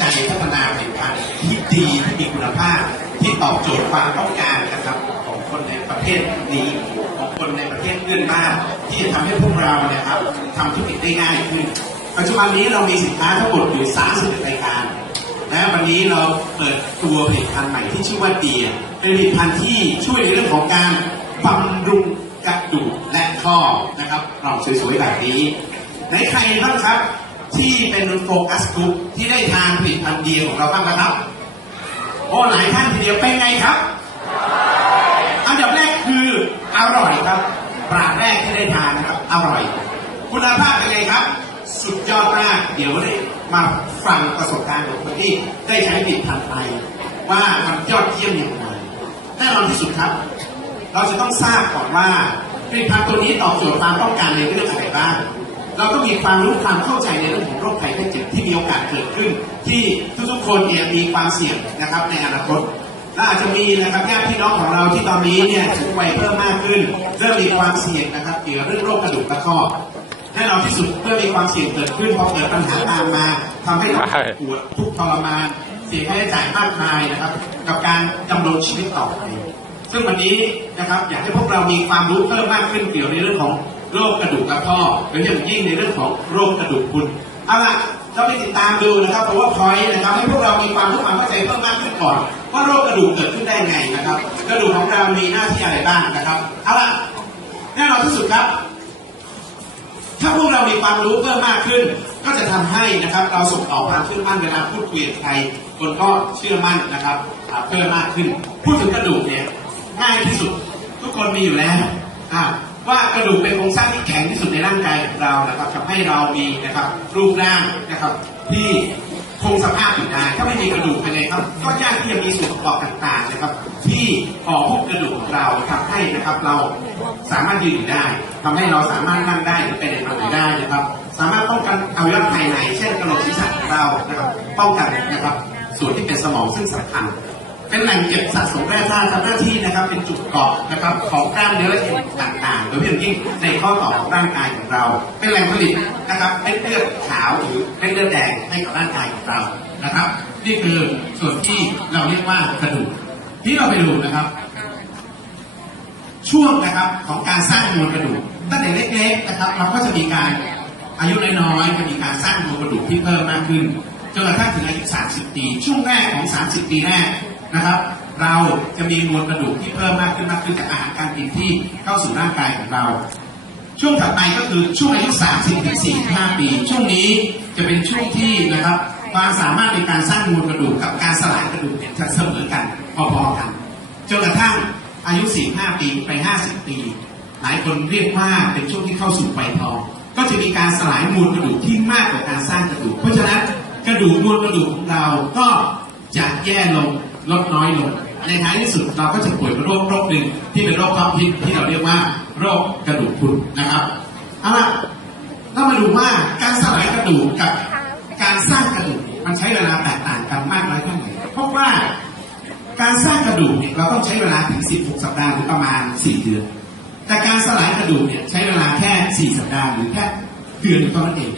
จัยพัฒนาผลิตภัณฑ์ที่ดีที่มีคุณภาพ ที่ตอบโจทย์ความต้องการนะครับของคนในประเทศนี้ของคนในประเทศเพื่อนบ้านที่จะทำให้พวกเราเนี่ยครับทำธุรกิจได้ง่ายขึ้น ปัจจุบันนี้เรามีสินค้าทั้งหมดอยู่30รายการและวันนี้เราเปิดตัวผลิตภัณฑ์ใหม่ที่ชื่อว่าเดียเป็นผลิตภัณฑ์ที่ช่วยในเรื่องของการบำรุงกระดูกและข้อนะครับกล่องสวยๆแบบนี้ไหนใครบ้างครับ ที่เป็นโฟกัสกลุ่มที่ได้ทานผลิตภัณฑ์เดียของเราบ้างนะครับโอ้หลายท่านทีเดียวเป็นไงครับอันดับแรกคืออร่อยครับปราดแรกที่ได้ทานนะครับอร่อย คุณภาพเป็นไงครับ สุดยอดมากเดี๋ยวได้มาฟังประสบการณ์ของคนที่ได้ใช้ผลิตภัณฑ์ไปว่ามันยอดเยี่ยมอย่างไรแน่นอนที่สุดครับ เราจะต้องทราบก่อนว่าผลิตภัณฑ์ตัวนี้ตอบโจทย์ความต้องการในเรื่องอะไรบ้าง เราก็มีความรู้ความเข้าใจในเรื่องของโรคภัยไข้เจ็บที่มีโอกาสเกิดขึ้น ที่ทุกๆคนเนี่ยมีความเสี่ยงนะครับในอนาคตและอาจจะมีนะครับญาติพี่น้องของเราที่ตอนนี้เนี่ยถึงวัยเพิ่มมากขึ้นเริ่มมีความเสี่ยงนะครับ เกี่ยวกับเรื่องโรคกระดูกและข้อแน่นอนที่สุดเมื่อมีความเสี่ยงเกิดขึ้นพอเกิดปัญหาตามมาทำให้เราปวดทุกข์ทรมานเสียค่าใช้จ่ายมากมายนะครับ กับการดำรงชีวิตต่อไปซึ่งวันนี้นะครับอยากให้พวกเรามีความรู้เพิ่มมากขึ้นเกี่ยวในเรื่องของ โรคกระดูกและข้อโดยเฉพาะยิ่งในเรื่องของโรคกระดูกพุนเอาล่ะเราไปติดตามดูนะครับเพราะว่าพอยนะครับให้พวกเรามีความรู้ความเข้าใจเพิ่มมากขึ้นก่อนว่าโรคกระดูกเกิดขึ้นได้ไงนะครับ กระดูกของเรามีหน้าที่อะไรบ้างนะครับเอาล่ะแน่นอนที่สุดครับ ถ้าพวกเรามีความรู้เพิ่มมากขึ้น ก็จะทำให้นะครับ เราส่งต่อความเชื่อมั่นเวลาพูดคุยกับใครคนก็เชื่อมั่นนะครับเพิ่มมากขึ้น พูดถึงกระดูกเนี่ยง่ายที่สุด ทุกคนมีอยู่แล้วอ่า ว่ากระดูกเป็นโครงสร้างที่แข็งที่สุดในร่างกายของเรานะครับทำให้เรามีนะครับรูปร่างนะครับ ที่คงสภาพอยู่ได้ถ้าไม่มีกระดูกเป็นไงครับ ก็ยากที่จะมีส่วนประกอบต่างๆนะครับ ที่ห่อหุ้มกระดูกของเราทำให้นะครับเราสามารถยืนได้ทำให้เราสามารถนั่งได้หรือไปไหนมาไหนได้นะครับ สามารถป้องกันอวัยวะภายใน เช่นกระโหลกศีรษะของเรานะครับป้องกันนะครับ ส่วนที่เป็นสมองซึ่งสำคัญ เป็นแหล่งเก็บสะสมแร่ธาตุทำหน้าที่นะครับ เป็นจุดเกาะนะครับ ของกล้ามเนื้อและเอ็นต่างๆ โดยเฉพาะยิ่งในข้อต่อของร่างกายของเรา เป็นแหล่งผลิตนะครับเม็ดเลือดขาวหรือเม็ดเลือดแดงให้กับร่างกายของเรานะครับ นี่คือส่วนที่เราเรียกว่ากระดูกที่เราไปดูนะครับ ช่วงนะครับของการสร้างมวลกระดูกตั้งแต่เล็กๆนะครับ เราก็จะมีการอายุน้อยๆจะมีการสร้างมวลกระดูกที่เพิ่มมากขึ้นจนกระทั่งถึงอายุ 30 ปี ช่วงแรกของ 30 ปีแรก นะครับ เราจะมีมวลกระดูกที่เพิ่มมากขึ้นมากขึ้นจากอาหารการกินที่เข้าสู่ร่างกายของเรา ช่วงถัดไปก็คือช่วงอายุ 30ถึง45 ปี ช่วงนี้จะเป็นช่วงที่นะครับความสามารถในการสร้างมวลกระดูกกับการสลายกระดูกเนี่ยจะเสมอกันพอๆกันจนกระทั่งอายุ 45 ปีไป 50 ปี หลายคนเรียกว่าเป็นช่วงที่เข้าสู่วัยทอง ก็จะมีการสลายมวลกระดูกที่มากกว่าการสร้างกระดูก เพราะฉะนั้นกระดูกมวลกระดูกของเราก็จะแย่ลง ลดน้อยลง ในท้ายที่สุดเราก็จะป่วยเป็นโรคโรคหนึ่งที่เป็นโรคท้องพิษที่เราเรียกว่า โรคกระดูกพรุนนะครับเอาล่ะเรามาดูว่าการสลายกระดูกกับการสร้างกระดูกมันใช้เวลาแตกต่างกันมากน้อยแค่ไหนเพราะว่าการสร้างกระดูกเนี่ยเราต้องใช้เวลาถึง 16 สัปดาห์หรือประมาณ 4 เดือน แต่การสลายกระดูกเนี่ยใช้เวลาแค่ 4 สัปดาห์หรือแค่เดือนเท่านั้นเอง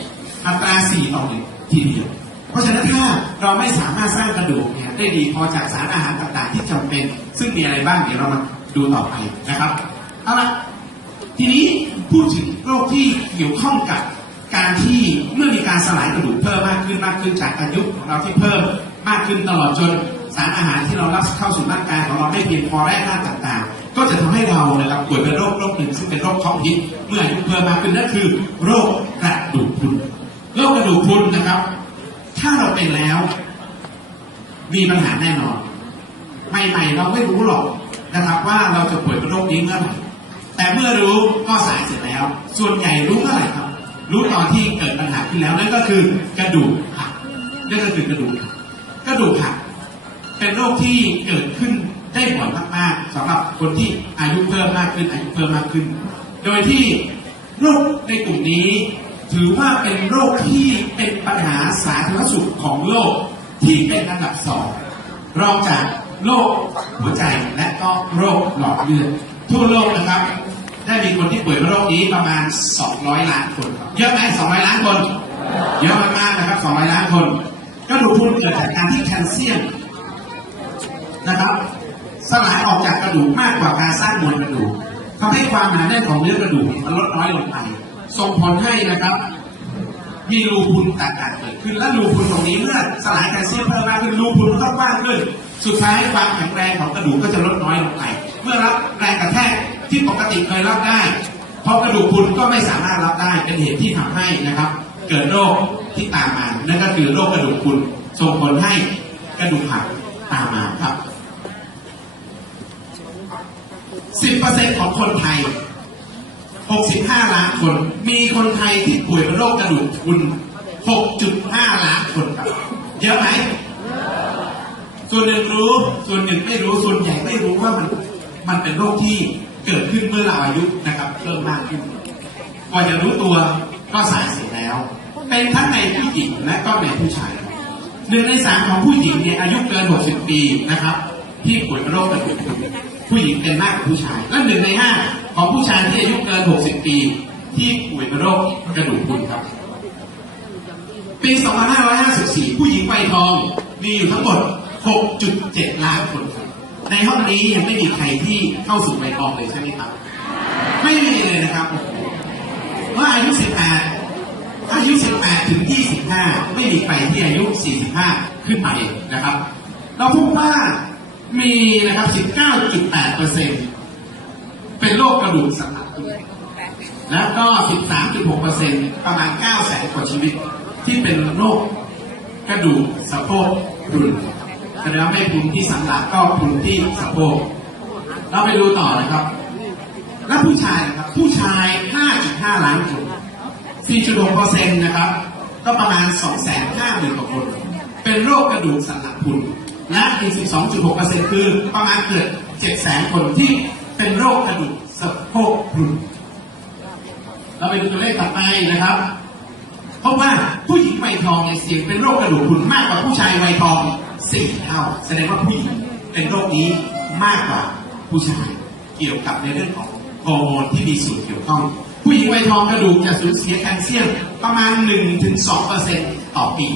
อัตรา 4 ต่อหนึ่งทีเดียว ราะฉะนั้นถ้าเราไม่สามารถสร้างกระดูกเนี่ยได้ดีพอจากสารอาหารต่างๆ ที่จำเป็น ซึ่งมีอะไรบ้างเดี๋ยวเรามาดูต่อไปนะครับเอาละทีนี้พูดถึงโรคที่เกี่ยวข้องกับการที่เมื่อมีการสลายกระดูกเพิ่มมากขึ้นมากขึ้นจากอายุของเราที่เพิ่มมากขึ้นตลอดจนสารอาหารที่เรารับเข้าสู่ร่างกายของเราไม่เพียงพอแร่ธาตุต่างๆ ก็จะทำให้เรานะครับป่วยเป็นโรคโรคหนึ่งซึ่งเป็นโรคท้องพิษเมื่ออายุเพิ่มมากขึ้นนั่นคือ โรคกระดูกพรุนโรคกระดูกพรุนนะครับ ถ้าเราเป็นแล้ว มีปัญหาแน่นอนใหม่ๆเราไม่รู้หรอกนะครับว่าเราจะป่วยเป็นโรคนี้เมื่อไหร่แต่เมื่อรู้ก็สายเสร็จแล้ว ส่วนใหญ่รู้เมื่อไหร่ครับ รู้ตอนที่เกิดปัญหาขึ้นแล้วนั่นก็คือกระดูกหักนั่นก็คือกระดูกหักกระดูกหักเป็นโรคที่เกิดขึ้นได้บ่อยมากๆสำหรับคนที่อายุเพิ่มมากขึ้นอายุเพิ่มมากขึ้น โดยที่โรคในกลุ่มนี้ ถือว่าเป็นโรคที่เป็นปัญหาสาธารณสุขของโลกที่เป็นอันดับสองรองจากโรคหัวใจและก็โรคหลอดเลือดทั่วโลกนะครับ ได้มีคนที่ป่วยโรคนี้ประมาณ 200 ล้านคน เยอะไหม200 ล้านคน เยอะมากๆนะครับ 200 ล้านคน ก็ระดูกพรุนเกิดจากการที่แคลเซียมนะครับ สลายออกจากกระดูกมากกว่าการสร้างมวลกระดูกทำให้ความหนาแน่นของเนื้อกระดูกมันลดน้อยลงไป ส่งผลให้นะครับ มีรูพุนต่างๆเกิดขึ้นและรูพุนตรงนี้เมื่อสลายแคลเซียมเพิ่มมากขึ้นรูพุนก็กว้างขึ้น สุดท้ายความแข็งแรงของกระดูกก็จะลดน้อยลงไป เมื่อรับแรงกระแทกที่ปกติเคยรับได้เพราะกระดูกพุนก็ไม่สามารถรับได้เป็นเหตุที่ทำให้นะครับ เกิดโรคที่ตามมานั่นก็คือโรคกระดูกพุนส่งผลให้กระดูกหักตามมาครับ 10%ของคนไทย 65 ล้านคน มีคนไทยที่ป่วยเป็นโรคกระดูกพรุน 6.5 ล้านคนครับ เยอะไหม ส่วนหนึ่งรู้ ส่วนหนึ่งไม่รู้ ส่วนใหญ่ไม่รู้ว่ามัน มันเป็นโรคที่เกิดขึ้นเมื่อเราอายุนะครับเพิ่มมากขึ้นกว่าจะรู้ตัวก็สายเสียแล้ว เป็นทั้งในผู้หญิงและก็ในผู้ชายหนึ่งในสามของผู้หญิงเนี่ยอายุเกิน 60 ปีนะครับ ที่ป่วยเป็นโรคกระดูกพรุนผู้หญิงเป็นมากกว่าผู้ชาย และหนึ่งในห้า ของผู้ชายที่อายุเกิน 60 ปี ที่ป่วยเป็นโรคกระดูกพรุนครับ ปี 2554 ผู้หญิงวัยทองมีอยู่ทั้งหมด 6.7 ล้านคนครับ ในห้องนี้ยังไม่มีใครที่เข้าสู่วัยทองเลยใช่ไหมครับ ไม่มีเลยนะครับโอ้โหเมื่ออายุ 18 อายุ 18 ถึง 25 ไม่มีใครที่อายุ 45 ขึ้นไปนะครับ เราพบว่ามีนะครับ 19.8เปอร์เซ็นต์ เป็นโรคกระดูกสันหลังแล้วก็ 13.6เปอร์เซ็นต์ประมาณ 9 แสนกว่าชีวิต ที่เป็นโรคกระดูกสะโพกพรุนแสดงว่าไม่พรุนที่สันหลังก็พรุนที่สะโพกเราไปดูต่อนะครับ แล้วผู้ชายนะครับ ผู้ชาย 5.5 ล้านคน 4.6เปอร์เซ็นต์นะครับ ก็ประมาณ 250,000กว่าคน เป็นโรคกระดูกสันหลังพรุนและอีก 12.6เปอร์เซ็นต์คือประมาณเกือบ700,000คนที่ เป็นโรคกระดูกสะโพกพรุนเราไปดูตัวเลขต่อไปนะครับเพราะว่าผู้หญิงวัยทองเนี่ยเสี่ยงเป็นโรคกระดูกพรุนมากกว่าผู้ชายวัยทองสี่เท่า แสดงว่าผู้หญิงเป็นโรคนี้มากกว่าผู้ชายเกี่ยวกับในเรื่องของฮอร์โมนที่มีส่วนเกี่ยวข้อง ผู้หญิงวัยทองกระดูกจะสูญเสียแคลเซียมประมาณ 1-2%ต่อปี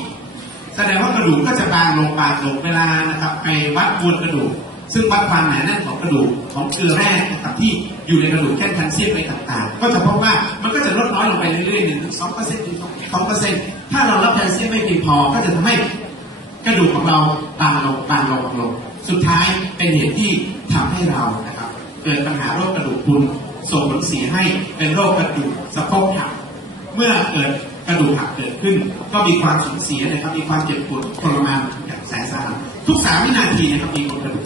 แสดงว่ากระดูกก็จะบางลงบางลงเวลานะครับ ไปวัดมวลกระดูก ซึ่งวัดความหนาแน่นของกระดูกของเกลือแร่นะครับที่อยู่ในกระดูกแค่แคลเซียมในต่างๆ ก็จะพบว่ามันก็จะลดน้อยลงไปเรื่อยๆหนึ่งถึงสองเปอร์เซ็นต์ถึงสองเปอร์เซ็นต์ถ้าเรารับแคลเซียมไม่เพียงพอก็จะทำให้กระดูกของเราบางลงบางลงบางลง สุดท้ายเป็นเหตุที่ทำให้เรานะครับ เกิดปัญหาโรคกระดูกพรุนส่งผลเสียให้เป็นโรคกระดูกสะโพกหักเมื่อเกิดกระดูกหักเกิดขึ้น ก็มีความสูญเสียนะครับ มีความเจ็บปวดทรมานอย่างแสนสาหัสทุกสามวินาทีนะครับมีคนกระดูก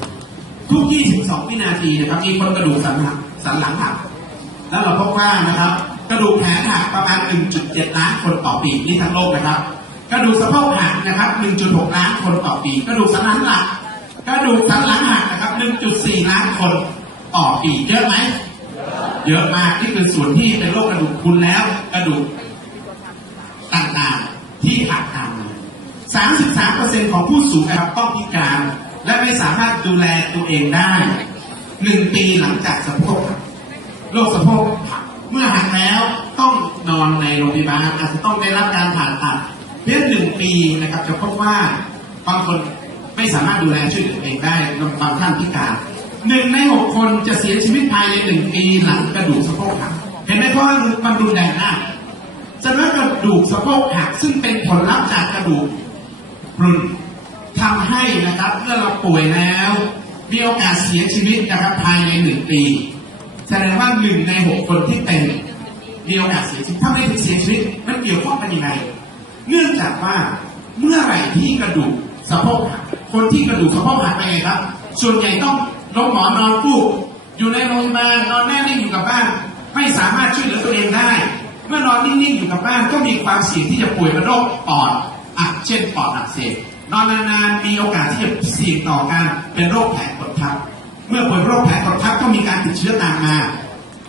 ทุก 22 วินาทีนะครับมีคนกระดูกสันหักสันหลังหักแล้วเราพบว่านะครับ กระดูกแขนหักประมาณ 1.7 ล้านคนต่อปีนี่ทั้งโลกนะครับ กระดูกสะโพกหักนะครับ 1.6 ล้านคนต่อปี กระดูกสันหลังหักกระดูกสันหลังหักนะครับ 1.4 ล้านคนต่อปีเยอะไหมเยอะมากนี่คือส่วนที่เป็นโรคกระดูกพรุนแล้ว กระดูกต่างๆที่หักตามมา33%ของผู้สูงอายุต้องพิการ และไม่สามารถดูแลตัวเองได้หนึ่งปีหลังจากสะโพกโรคสะโพกหักเมื่อหักแล้วต้องนอนในโรงพยาบาลอาจจะต้องได้รับการผ่าตัดเพียงหนึ่งปีนะครับ จะพบว่าบางคนไม่สามารถดูแลช่วยเหลือเองได้บางท่านพิการหนึ่งในหกคนจะเสียชีวิตภายในหนึ่งปีหลังกระดูกสะโพกหักเห็นไหมเพราะมันรุนแรงมากฉะนั้นกระดูกสะโพกหักซึ่งเป็นผลลัพธ์จากกระดูกรุน ทำให้นะครับเมื่อเราป่วยแล้ว มีโอกาสเสียชีวิตนะครับภายในหนึ่งปีแสดงว่าหนึ่งในหกคนที่เป็นมีโอกาสเสียชีวิตถ้าไม่ถึงเสียชีวิตมันเกี่ยวข้องกันยังไง เนื่องจากว่าเมื่อไหร่ที่กระดูกสะโพกหักคนที่กระดูกสะโพกหักไปไงครับ ส่วนใหญ่ต้องลงหมอนนอนฟูกอยู่ในโรงพยาบาลนอนแน่นิ่งอยู่กับบ้าน ไม่สามารถช่วยเหลือตัวเองได้ เมื่อนอนนิ่งๆอยู่กับบ้านก็มีความเสี่ยงที่จะป่วยเป็นโรคปอดอักเช่นปอดอักเสบ นอนนานๆมีโอกาสที่จะเสี่ยงต่อการเป็นโรคแผลกดทับ เมื่อป่วยโรคแผลกดทับก็มีการติดเชื้อตามมา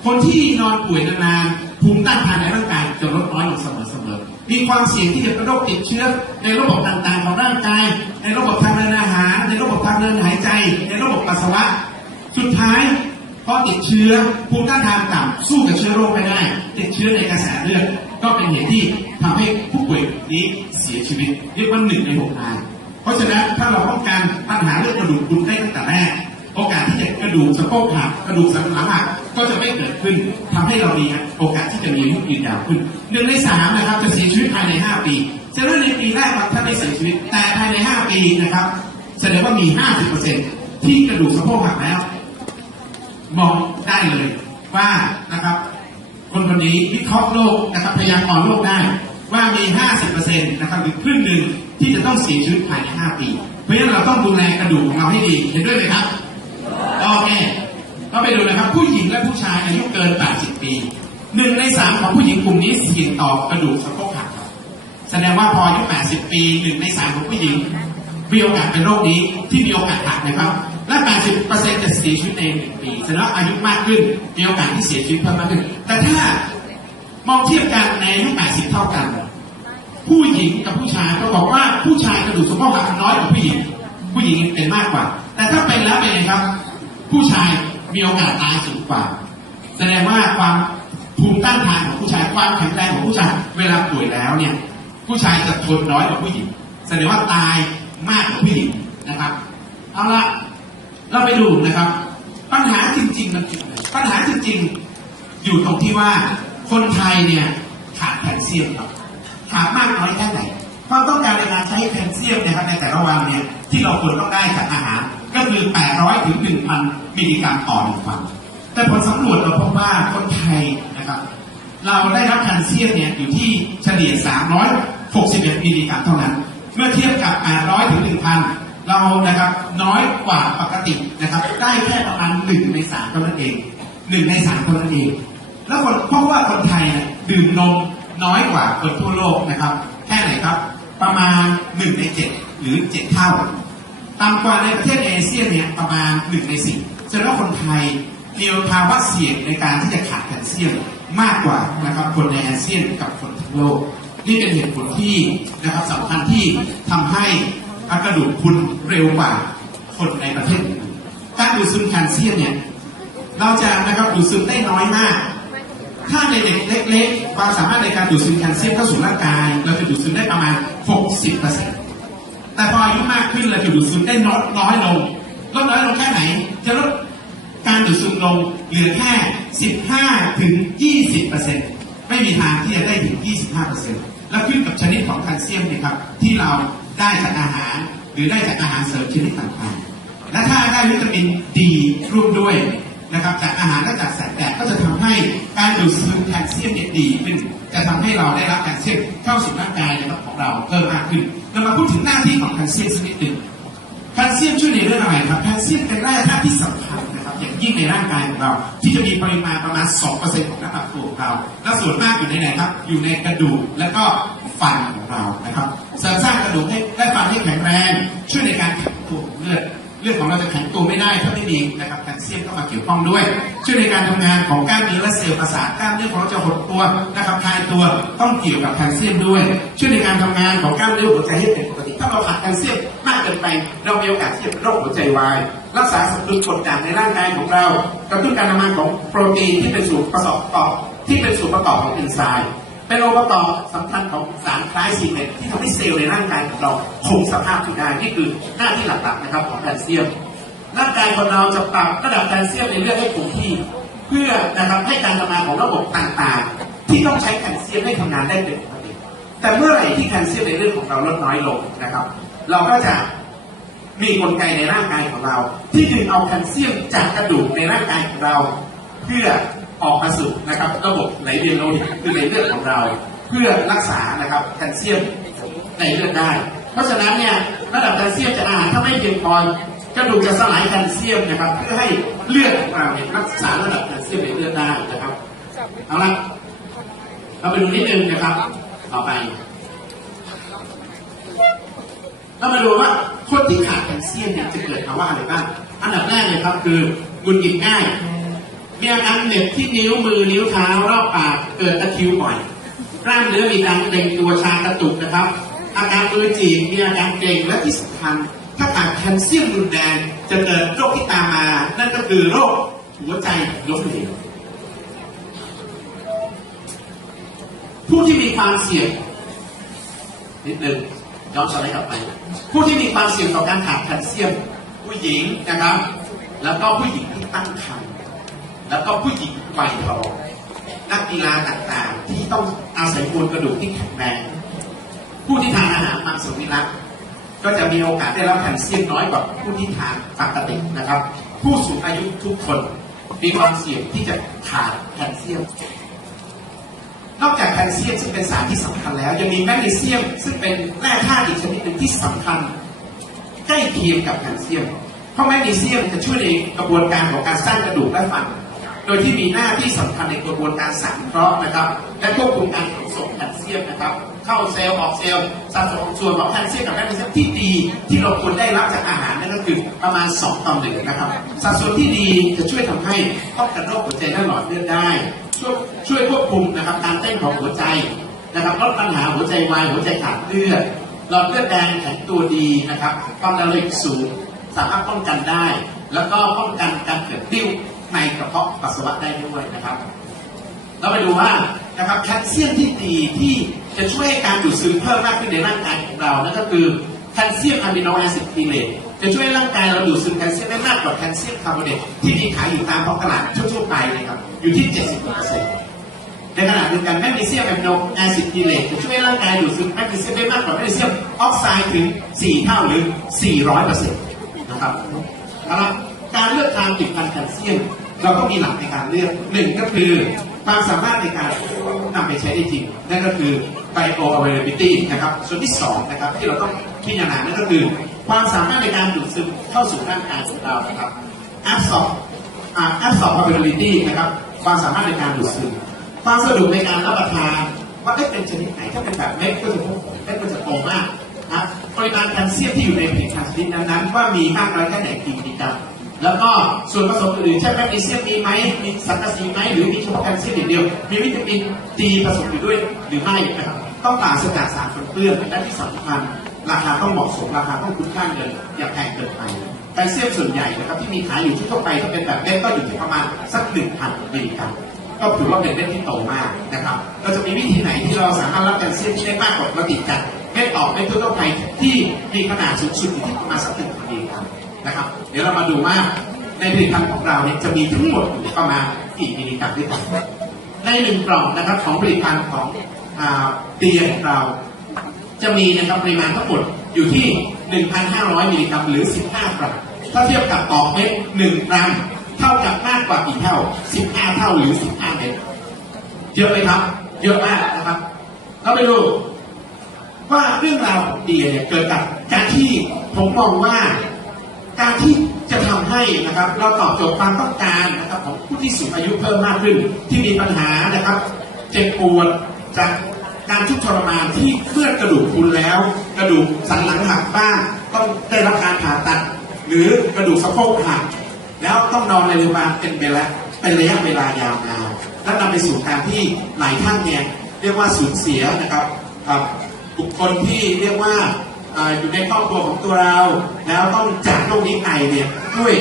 คนที่นอนป่วยนานๆภูมิต้านทานในร่างกายจะลดน้อยลงเสมอๆมีความเสี่ยงที่จะเป็นโรคติดเชื้อในระบบต่างๆของร่างกาย ในระบบทางเดินอาหารในระบบทางเดินหายใจ ในระบบปัสสาวะ สุดท้ายพอติดเชื้อภูมิต้านทานต่ำสู้กับเชื้อโรคไม่ได้ ติดเชื้อในกระแสเลือด ก็เป็นเหตุที่ทำให้ผู้ป่วยนี้เสียชีวิตเรียกว่าหนึ่งในหกราย เพราะฉะนั้นถ้าเราป้องกันปัญหาเรื่องกระดูกพรุนได้ตั้งแต่แรก โอกาสที่จะกระดูกสะโพกหักกระดูกสันหลังหักก็จะไม่เกิดขึ้นทำให้เรามีโอกาสที่จะมีอายุยืนยาวขึ้นหนึ่งในสามนะครับจะเสียชีวิตภายในห้าปีฉะนั้นในปีแรกครับท่านไม่เสียชีวิตแต่ภายในห้าปีนะครับแสดงว่ามีห้าสิบเปอร์เซ็นที่กระดูกสะโพกหักแล้วมองได้เลยว่านะครับ คนคนนี้วิเคราะห์โรคนะครับพยากรณ์โรคได้ว่ามี 50%นะครับหรือครึ่งหนึ่งที่จะต้องเสียชีวิตภายใน 5 ปี เพราะฉะนั้นเราต้องดูแลกระดูกของเราให้ดีเห็นด้วยไหมครับโอเคก็ไปดูนะครับ ผู้หญิงและผู้ชายอายุเกิน 80 ปีหนึ่งในสามของผู้หญิงกลุ่มนี้เสี่ยงต่อกระดูกสะโพกหักแสดงว่าพออายุ 80 ปีหนึ่งในสามของผู้หญิงมีโอกาสเป็นโรคนี้ที่มีโอกาสหักนะครับ สียชีวิตในหนึ่งปีแสดงว่าอายุมากขึ้นมีโอกาสที่เสียชีวิตเพิ่มมากขึ้น แต่ถ้ามองเทียบกันในอายุ 80 เท่ากัน ผู้หญิงกับผู้ชายก็บอกว่าผู้ชายกระดูกสะโพกหักน้อยกว่าผู้หญิง ผู้หญิงเป็นมากกว่า แต่ถ้าเป็นแล้วเป็นไงครับ ผู้ชายมีโอกาสตายสูงกว่า แสดงว่าความภูมิต้านทานของผู้ชายความแข็งแรงของผู้ชายเวลาป่วยแล้วเนี่ย ผู้ชายจะทนน้อยกว่าผู้หญิง แสดงว่าตายมากกว่าผู้หญิงนะครับเอาละ เราไปดูนะครับ ปัญหาจริง ๆ มันคืออะไรปัญหาจริง ๆ อยู่ตรงที่ว่าคนไทยเนี่ยขาดแคลเซียมครับขาดมากน้อยแค่ไหนความต้องการในการใช้แคลเซียมนะครับในแต่ละวันเนี่ยที่เราควรต้องได้จากอาหาร ก็คือ 800 ถึง 1,000 มิลลิกรัมต่อหนึ่งวัน แต่ผลสำรวจเราพบว่าคนไทยนะครับ เราได้รับแคลเซียมเนี่ยอยู่ที่เฉลี่ย 361 มิลลิกรัมเท่านั้น เมื่อเทียบกับ 800 ถึง 1,000 เรานะครับน้อยกว่าปกตินะครับ ได้แค่ประมาณ1ใน3เท่านั้นเอง1ใน3เท่านั้นเอง แล้วคนเพราะว่าคนไทยเนี่ยดื่มนมน้อยกว่าคนทั่วโลกนะครับ แค่ไหนครับ ประมาณ1ใน7หรือ7เท่าต่ำกว่าในประเทศเอเชียเนี่ยประมาณ1ใน4แสดงว่าคนไทยมีภาวะเสี่ยงในการที่จะขาดแคลเซียมมากกว่านะครับคนในอาเซียนกับคนทั้งโลก นี่เป็นเหตุผลที่นะครับสำคัญที่ทำให้ กระดูกพรุนเร็วกว่าคนในประเทศการดูดซึมแคลเซียมเนี่ย เราจะนะครับดูดซึมได้น้อยมาก ถ้าในเด็กเล็กๆ ความสามารถในการดูดซึมแคลเซียมเข้าสู่ร่างกาย เราจะดูดซึมได้ประมาณ 60%แต่พออายุมากขึ้นเราจะดูดซึมได้ลดน้อยลงลดน้อยลงแค่ไหน จะลดการดูดซึมลงเหลือแค่ 15ถึง20%ไม่มีทางที่จะได้ถึง 25%แล้วขึ้นกับชนิดของแคลเซียมนี่ยครับที่เรา ได้จากอาหาร หรือได้จากอาหารเสริมชนิดต่างๆ และถ้าได้วิตามินดีร่วมด้วยนะครับจากอาหารและจากแสงแดดก็จะทำให้การดูดซึมแคลเซียมเนี่ยดีขึ้น จะทำให้เราได้รับแคลเซียมเข้าสู่ร่างกายนะครับของเราเพิ่มมากขึ้นเรามาพูดถึงหน้าที่ของแคลเซียมสักนิดหนึ่งแคลเซียมช่วยในเรื่องอะไรครับแคลเซียมเป็นแร่ธาตุที่สำคัญนะครับอย่างยิ่งในร่างกายของเรา ที่จะมีปริมาณประมาณ 2%ของน้ำหนักตัวของเราและส่วนมากอยู่ในไหนครับ อยู่ในกระดูกและก็ ฟันของเรานะครับเสริมสร้างกระดูกให้และฟันให้แข็งแรง ช่วยในการแข็งตัวงเลือดเลือดของเราจะแข็งตัวไม่ได้ถ้าไม่มีนะครับแคลเซียมเข้ามาเกี่ยวข้องด้วย ช่วยในการทำงานของกล้ามเนื้อและเซลล์ประสาทกล้ามเนื้อของเราจะหดตัวนะครับคลายตัวต้องเกี่ยวกับแคลเซียมด้วย ช่วยในการทำงานของกล้ามเนื้อหัวใจให้เป็นปกติถ้าเราขาดแคลเซียมมากเกินไป เรามีโอกาสที่จะเป็นโรคหัวใจวายรักษาสมดุลกดด่างในร่างกายของเรากระตุ้นการทำงานของโปรตีนที่เป็นส่วนประกอบที่เป็นส่วนประกอบของเอนไซม์ เป็นองค์ประกอบสำคัญของสารคล้ายซีเมนต์ที่ทำให้เซลล์ในร่างกายของเราคงสภาพอยู่ได้นี่คือหน้าที่หลักๆนะครับของแคลเซียม ร่างกายคนเราจะปรับระดับแคลเซียมในเลือดให้คงที่ เพื่อนะครับให้การทำงานของระบบต่างๆ ที่ต้องใช้แคลเซียมให้ทำงานได้เป็นปกติแต่เมื่อไหร่ที่แคลเซียมในเลือดของเราลดน้อยลงนะครับ เราก็จะมีกลไกในร่างกายของเรา ที่ดึงเอาแคลเซียมจากกระดูกในร่างกายของเรา เพื่อ ออกมาสู่นะครับระบบไหลเวียนโลหิตคือในเลือดของเรา เพื่อรักษานะครับแคลเซียมในเลือดได้ เพราะฉะนั้นเนี่ยระดับแคลเซียมจากอาหารถ้าไม่เพียงพอกระดูกจะสลายแคลเซียมนะครับ เพื่อให้เลือดของเราเนี่ยรักษาระดับแคลเซียมในเลือดได้นะครับเอาละเราไปดูนิดนึงนะครับ ต่อไปเรามาดูว่าคนที่ขาดแคลเซียมเนี่ยจะเกิดภาวะอะไรบ้างอันดับแรกเลยครับคือหงุนหงิดง่าย มีอาการเหน็บที่นิ้วมือนิ้วเท้ารอบปากเกิดตะคิวบ่อย กล้ามเนื้อมีการเกร็งตัวชากระตุกนะครับ อาการมือจีบมีอาการเกร็งและที่สำคัญถ้าขาดแคลเซียมรุนแรงจะเกิดโรคที่ตามมา นั่นก็คือโรคหัวใจล้มเหลวผู้ที่มีความเสี่ยงนิดนึงย้อนสไลด์กลับไป ผู้ที่มีความเสี่ยงต่อการขาดแคลเซียม ผู้หญิงนะครับ แล้วก็ผู้หญิงที่ตั้งครรภ์ แล้วก็ผู้หญิงวัยทองนักกีฬาต่างๆ ที่ต้องอาศัยมวลกระดูกที่แข็งแรงผู้ที่ทานอาหารมังสวิรัตก็จะมีโอกาสได้รับแคลเซียมน้อยกว่าผู้ที่ทานปกตินะครับ ผู้สูงอายุทุกคนมีความเสี่ยงที่จะขาดแคลเซียม นอกจากแคลเซียมซึ่งเป็นสารที่สำคัญแล้ว ยังมีแมกนีเซียม ซึ่งเป็นแร่ธาตุอีกชนิดหนึ่งที่สำคัญใกล้เคียงกับแคลเซียม เพราะแมกนีเซียมจะช่วยในกระบวนการของการสร้างกระดูกและฟัน โดยที่มีหน้าที่สำคัญในกระบวนการสังเคราะห์นะครับ และควบคุมการขนส่งแคลเซียมนะครับ เข้าเซลล์ออกเซลล์สัดส่วนของแคลเซียมกับแมกนีเซียมที่ดี ที่เราควรได้รับจากอาหารนั่นก็คือประมาณ 2 ต่อหนึ่งนะครับ สัดส่วนที่ดีจะช่วยทำให้ป้องกันโรคหัวใจและหลอดเลือดได้ ช่วยช่วยควบคุมนะครับการเต้นของหัวใจนะครับลดปัญหาหัวใจวายหัวใจขาดเลือดหลอดเลือดแดงแข็งตัวดีนะครับความดันโลหิตสูง สามารถป้องกันได้ แล้วก็ป้องกันการเกิดติ้ว ในกระเพาะปัสสาวะได้ด้วยนะครับ เราไปดูว่านะครับแคลเซียมที่ดีที่จะช่วยให้การดูดซึมเพิ่มมากขึ้นในร่างกายของเรานั่นก็คือแคลเซียมอะมิโนแอซิดคีเลตจะช่วยให้ร่างกายเราดูดซึมแคลเซียมได้มากกว่าแคลเซียมคาร์บอเนตที่มีขายอยู่ตามท้องตลาดทั่วๆไปเลยครับอยู่ที่ 70%ในขณะเดียวกันแมกนีเซียมอะมิโนแอซิดคีเลตจะช่วยให้ร่างกายดูดซึมแมกนีเซียมได้มากกว่าแมกนีเซียมออกไซด์ถึง 4 เท่าหรือ 400%นะครับเอาละ การเลือกทานผลิตภัณฑ์แคลเซียมเราก็มีหลักในการเลือกหนึ่งก็คือความสามารถในการนำไปใช้ได้จริง นั่นก็คือ bioavailability นะครับ ส่วนที่สองนะครับที่เราต้องพิจารณานั่นก็คือ ความสามารถในการดูดซึมเข้าสู่ร่างกายของเรานะครับ absorb อ่า absorbability นะครับความสามารถในการดูดซึมความสะดวกในการรับประทานว่าเอ๊ะเป็นชนิดไหนถ้าเป็นแบบเม็ดก็จะพบเม็ดก็จะโตมากนะปริมาณแคลเซียมที่อยู่ในผลิตภัณฑ์ชนิดนั้นว่ามีมากน้อยแค่ไหนกี่มิลลิกรัม แล้วก็ส่วนผสมอื่นๆเช่นแมกนีเซียมมีไหมมีสังกะสีไหมหรือมีเฉพาะแคลเซียมอย่างเดียว มีวิตามินดีผสมอยู่ด้วยหรือไม่นะครับต้องปราศจากสารปนเปื้อนและที่สำคัญราคาต้องเหมาะสมราคาต้องคุ้มค่าเงินอย่าแพงเกินไปแคลเซียมส่วนใหญ่นะครับที่มีขายอยู่ที่ทั่วไปถ้าเป็นแบบเม็ดก็อยู่ที่ประมาณสักหนึ่งพันมิลลิกรัมก็ถือว่าเป็นเม็ดที่โตมากนะครับ เราจะมีวิธีไหนที่เราสามารถรับแคลเซียมที่ได้มากกว่าปกติจากเม็ดออกเม็ดทั่วไปที่มีขนาดสูงสุดอยู่ที่ประมาณสักหนึ่ง นะครับ เดี๋ยวเรามาดูว่าในผลิตภัณฑ์ของเราเนี่ยจะมีทั้งหมดประมาณกี่มิลลิกรัมด้วยกันในหนึ่งกล่องนะครับของผลิตภัณฑ์ของเตียงของเรา จะมีนะครับปริมาณทั้งหมดอยู่ที่ 1,500 มิลลิกรัมหรือ 15 กรัม ถ้าเทียบกับต่อเม็ด1กรัม เท่ากับมากกว่ากี่เท่า 15 เท่าหรือ 15 เม็ดเยอะไหมครับ เยอะมากนะครับเราไปดูว่าเรื่องราวของเดียเนี่ยเกิดจากการที่ผมมองว่า การที่จะทำให้นะครับเราตอบโจทย์ความต้องการนะครับของผู้ที่สูงอายุเพิ่มมากขึ้น ที่มีปัญหานะครับเจ็บปวดจากการทุกข์ทรมานที่เคลื่อนกระดูกพุนแล้ว กระดูกสันหลังหักบ้างต้องได้รับการผ่าตัด หรือกระดูกสะโพกหักแล้วต้องนอนในโรงพยาบาลเป็นเวลาเป็นระยะเวลายาวนานและนำไปสู่การที่หลายท่านเนี่ยเรียกว่าสูญเสียนะครับกับบุคคลที่เรียกว่า อยู่ในครอบครัวของตัวเรา แล้วต้องจากโรคนี้ไปเนี่ยด้วย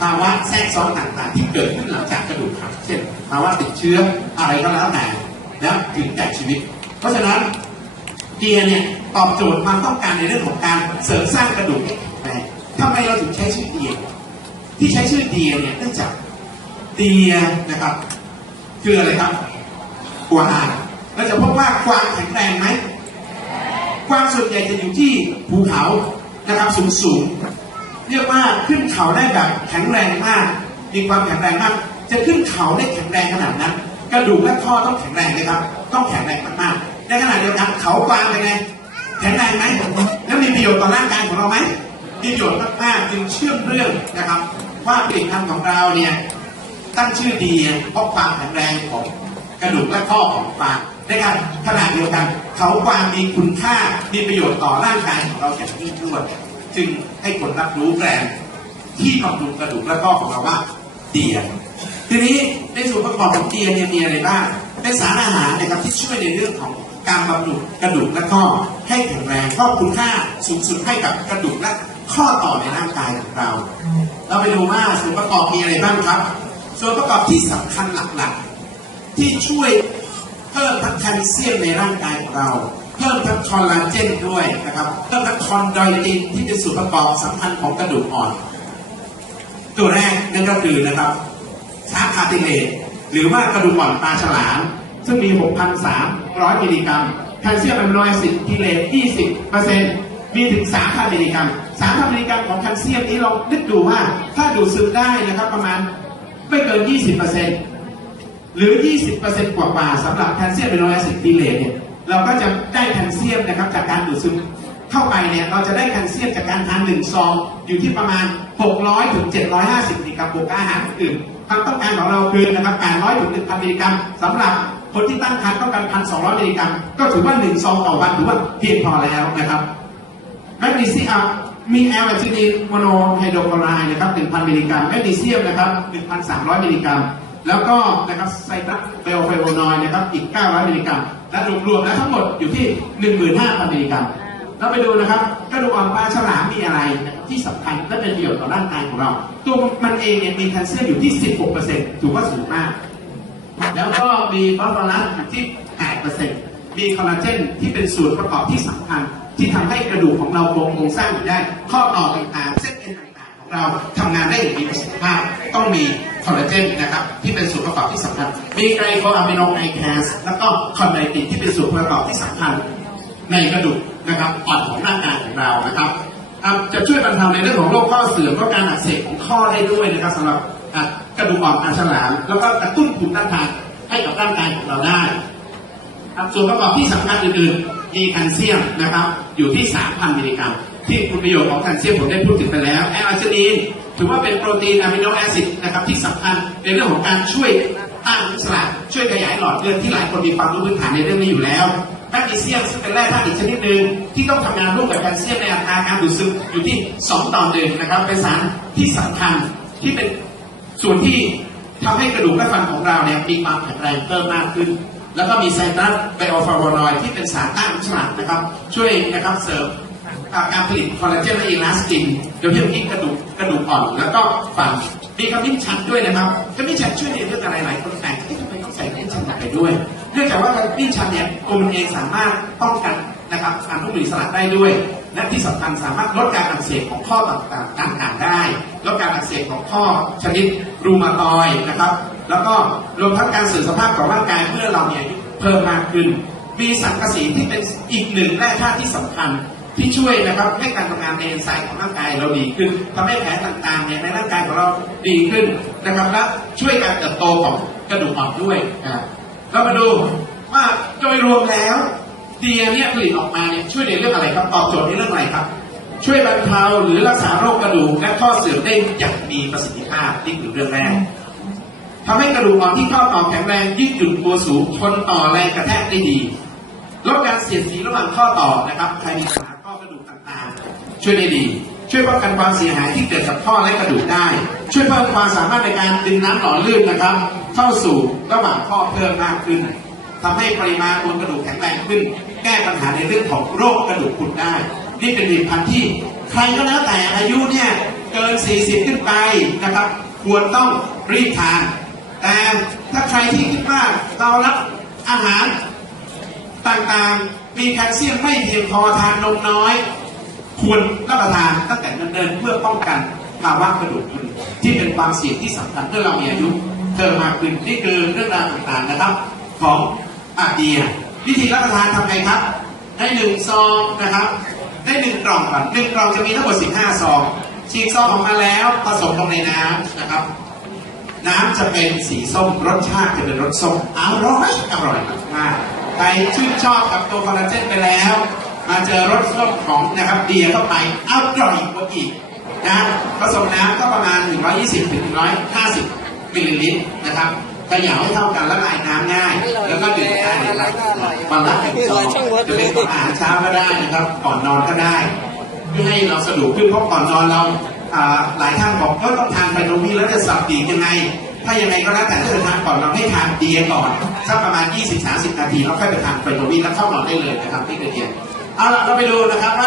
ภาวะแทรกซ้อนต่างๆ ที่เกิดขึ้นหลังจากกระดูกหักเช่นภาวะติดเชื้ออะไรก็แล้วแต่แล้วถึงแก่ชีวิต เพราะฉะนั้นเดียเนี่ยตอบโจทย์ความต้องการในเรื่องของการเสริมสร้างกระดูกให้แข็งแรงทำไมเราถึงใช้ชื่อเดียที่ใช้ชื่อเดียเนี่ยเนื่องจากเดียนะครับ คืออะไรครับกวางเราจะพบว่ากวางแข็งแรงไหม กวางส่วนใหญ่จะอยู่ที่ภูเขานะครับสูงสูงๆเรียกว่าขึ้นเขาได้แบบแข็งแรงมาก มีความแข็งแรงมาก จะขึ้นเขาได้แข็งแรงขนาดนั้น กระดูกและข้อต้องแข็งแรงนะครับ ต้องแข็งแรงมากๆในขณะเดียวกันเขากวางเป็นไงแข็งแรงไหมแล้วมีประโยชน์ต่อร่างกายของเราไหมมีประโยชน์มากๆจึงเชื่อมเรื่องนะครับ ว่าผลิตภัณฑ์ของเราเนี่ยตั้งชื่อดีเพราะความแข็งแรงของกระดูกและข้อของกวาง ในการขนาดเดียวกัน เขากวางมีคุณค่ามีประโยชน์ต่อร่างกายของเราอย่างยิ่งยวดจึงให้คนรับรู้แบรนด์ที่บำรุงกระดูกและข้อของเราว่าเดียทีนี้ในส่วนประกอบของเดียเนี่ยมีอะไรบ้างเป็นสารอาหารนะครับที่ช่วยในเรื่องของการบำรุงกระดูกและข้อให้แข็งแรงมอบคุณค่าสูงสุดให้กับกระดูกและข้อต่อในร่างกายของเรา เราไปดูว่าส่วนประกอบมีอะไรบ้างครับ ส่วนประกอบที่สำคัญหลักๆ ที่ช่วย พิ่มทั้งแคลเซียมในร่างกายของเรา เพิ่มทั้งคอลลาเจนด้วยนะครับเพิ่มทั้งคอนดอยตินที่เป็นส่วนประกอบสำคัญของกระดูกอ่อน ตัวแรกนั่นก็คือนะครับชาร์คาติเลตหรือว่ากระดูกอ่อนปลาฉลาม ซึ่งมี 6,300 มิลลิกรัมแคลเซียมอะมิโนแอซิดกิเลต20%มีถึง 3,000 มิลลิกรัม 3,000 มิลลิกรัมของแคลเซียมนี้ลองนึกดูว่าถ้าดูดซึมได้นะครับประมาณไม่เกิน 20% หรือ 20%กว่าๆสำหรับแคลเซียมอะมิโนแอซิดกิเลตเนี่ยเราก็จะได้แคลเซียมนะครับจากการดูดซึมเข้าไปเนี่ยเราจะได้แคลเซียมจากการทานหนึ่งซองอยู่ที่ประมาณ 600ถึง750มิลลิกรัมบวกอาหารอื่นความต้องการของเราคือนะครับ800ถึง1,000มิลลิกรัมสำหรับคนที่ตั้งครรภ์ต้องการ 1,200มิลลิกรัมก็ถือว่า1ซองต่อวันถือว่าเพียงพอแล้วนะครับแมกนีเซียมมีแอลแอซิดีนโมโนไฮโดรคลอไรด์นะครับ1,000มิลลิกรัมแมกนีเซียมนะครับ1,300มิลลิกรัม แล้วก็นะครับไซตรัสเบลไฟโวนอยด์นะครับอีก 900 มิลลิกรัมและรวมๆแล้วทั้งหมดอยู่ที่ 15,000 มิลลิกรัมเราไปดูนะครับกระดูกอ่อนปลาฉลามมีอะไรนะครับที่สำคัญและเป็นประโยชน์ต่อร่างกายของเรา ตัวมันเองเนี่ยมีแคลเซียมอยู่ที่ 16%ถือว่าสูงมาก แล้วก็มีฟอสฟอรัสอยู่ที่ 8%มีคอลลาเจนที่เป็นส่วนประกอบที่สำคัญ ที่ทำให้กระดูกของเราคงโครงสร้างอยู่ได้ ข้อต่อต่างๆ เส้นเอ็นต่างๆของเราทำงานได้อย่างมีประสิทธิภาพต้องมีคอลลาเจนนะครับที่เป็นส่วนประกอบที่สำคัญ มีไกลโคอะมิโนไอแคสแล้วก็คอนไดตินที่เป็นส่วนประกอบที่สำคัญในกระดูกนะครับอ่อนของร่างกายของเรานะครับจะช่วยบรรเทาในเรื่องของโรคข้อเสื่อมก็การอักเสบของข้อได้ด้วยนะครับสำหรับกระดูกอ่อนอันฉลามแล้วก็กระตุ้นภูมิต้านทานให้กับร่างกายของเราได้ส่วนประกอบที่สำคัญอื่นๆมีแคลเซียมนะครับอยู่ที่ 3,000 มิลลิกรัม ที่คุณประโยชน์ของแคลเซียมผมได้พูดถึงไปแล้วแอลอาร์จินีนถือว่าเป็นโปรตีนอะมิโนแอซิดนะครับที่สำคัญในเรื่องของการช่วยต้านอนุมูลอิสช่วยขยายหลอดเลือดที่หลายคนมีความรู้พื้นฐานในเรื่องนี้อยู่แล้วแมกนีเซียมซึ่งเป็นแร่ธาตุอีกชนิดหนึ่งที่ต้องทำงานร่วมกับแคลเซียมในอัตราการดูดซึมอยู่ที่ 2 ต่อหนึ่งนะครับเป็นสารที่สำคัญที่เป็นส่วนที่ทำให้กระดูกและฟันของเราเนี่ยมีความแข็งแรงเพิ่มมากขึ้น แล้วก็มีไซตรัสไบโอฟลาโวนอยด์ที่เป็นสารต้านอนุมูลอิสระนะครับช่วยนะครับเสริม การผลิตคอลลาเจนและเอลาสตินโดยเฉพาะที่กระดูกกระดูกอ่อน แล้วก็ฟันมีขมิ้นชันด้วยนะครับขมิ้นชันช่วยในเรื่องอะไรหลายคนแต่ที่ทำไมต้องใส่ขมิ้นชันไปด้วย เนื่องจากว่าขมิ้นชันเนี่ยตัวมันเองสามารถป้องกันนะครับการทุบหลีสลัดได้ด้วย และที่สำคัญสามารถลดการอักเสบของข้อต่างๆต่างๆได้ลดการอักเสบของข้อชนิดรูมาตอยนะครับ แล้วก็รวมทั้งการเสื่อมสภาพของร่างกายเมื่อเราเนี่ยเพิ่มมากขึ้น มีสังกะสีที่เป็นอีกหนึ่งแร่ธาตุที่สำคัญ ที่ช่วยนะครับให้การทำงานในเอนไซม์ของร่างกายเราดีขึ้นทำให้แผลต่างๆในร่างกายของเราดีขึ้นนะครับและช่วยการเติบโตของกระดูกอ่อนด้วยนะครับเรามาดูว่าโดยรวมแล้วเดียเนี่ยผลิตออกมาเนี่ยช่วยในเรื่องอะไรครับตอบโจทย์ในเรื่องอะไรครับ ช่วยบรรเทาหรือรักษาโรคกระดูกและข้อเสื่อมได้อย่างมีประสิทธิภาพนี่คือเรื่องแรกทำให้กระดูกอ่อนที่ข้อต่อแข็งแรงยืดหยุ่นตัวสูงทนต่อแรงกระแทกได้ดีลดการเสียดสีระหว่างข้อต่อนะครับใครมีปัญหาก ต่างๆ ช่วยได้ดี ช่วยป้องกันความเสียหายที่เกิดจากข้อและกระดูกได้ ช่วยเพิ่มความสามารถในการดึงน้ำหล่อลื่นนะครับ เข้าสู่ระหว่างข้อเพิ่มมากขึ้นทำให้ปริมาณมวลกระดูกแข็งแรงขึ้น แก้ปัญหาในเรื่องของโรคกระดูกพรุนได้ นี่เป็นผลิตภัณฑ์ที่ใครก็แล้วแต่อายุเนี่ยเกิน 40 ขึ้นไปนะครับ ควรต้องรีบทาน แต่ถ้าใครที่คิดว่าเรารับอาหารต่างๆ มีแคลเซียมไม่เพียงพอทานนมน้อย ควรรับประทานตั้งแต่เดินเพื่อป้องกันภาวะกระดูกพรุนที่เป็นความเสี่ยงที่สำคัญเมื่อเรามีอายุเพิ่มาขึ้นนี่คือเรื่องราวต่างๆนะครับ ของอาเดีย วิธีรับประทานทำไงครับ ได้หนึ่งซองนะครับ ได้หนึ่งกล่องก่อนหนึ่งกล่องจะมีทั้งหมด15ซองฉีกซองออกมาแล้วผสมลงในน้ำนะครับ น้ำจะเป็นสีส้มรสชาติจะเป็นรสส้มอร่อยอร่อยมากใครชื่นชอบกับตัวคอลลาเจนไปแล้ว มาเจอรสส้มของนะครับเดียเข้าไปอร่อยกว่าอีกนะผสมน้ำก็ประมาณ 120ถึง150มิลลิลิตรนะครับเขย่าให้เท่ากันละลายน้ำง่าย แล้วก็ดื่มได้ในละวันละหนึ่งซองจะเป็นของอาหารเช้าก็ได้นะครับก่อนนอนก็ได้เพื่อให้เราสะดวกขึ้นเพราะก่อนนอนเราอ่าหลายท่านบอกก็ต้องทานไฟโนมีแล้วจะสับดีกยังไง ถ้ายังไงก็แล้วแต่ถ้าจะทานก่อนเราให้ทานเดียก่อนสักประมาณ 20-30 นาทีแล้วค่อยไปทานไฟโนมีแล้วเข้านอนได้เลยนะครับนี่คือเดีย เอาล่ะเราไปดูนะครับว่า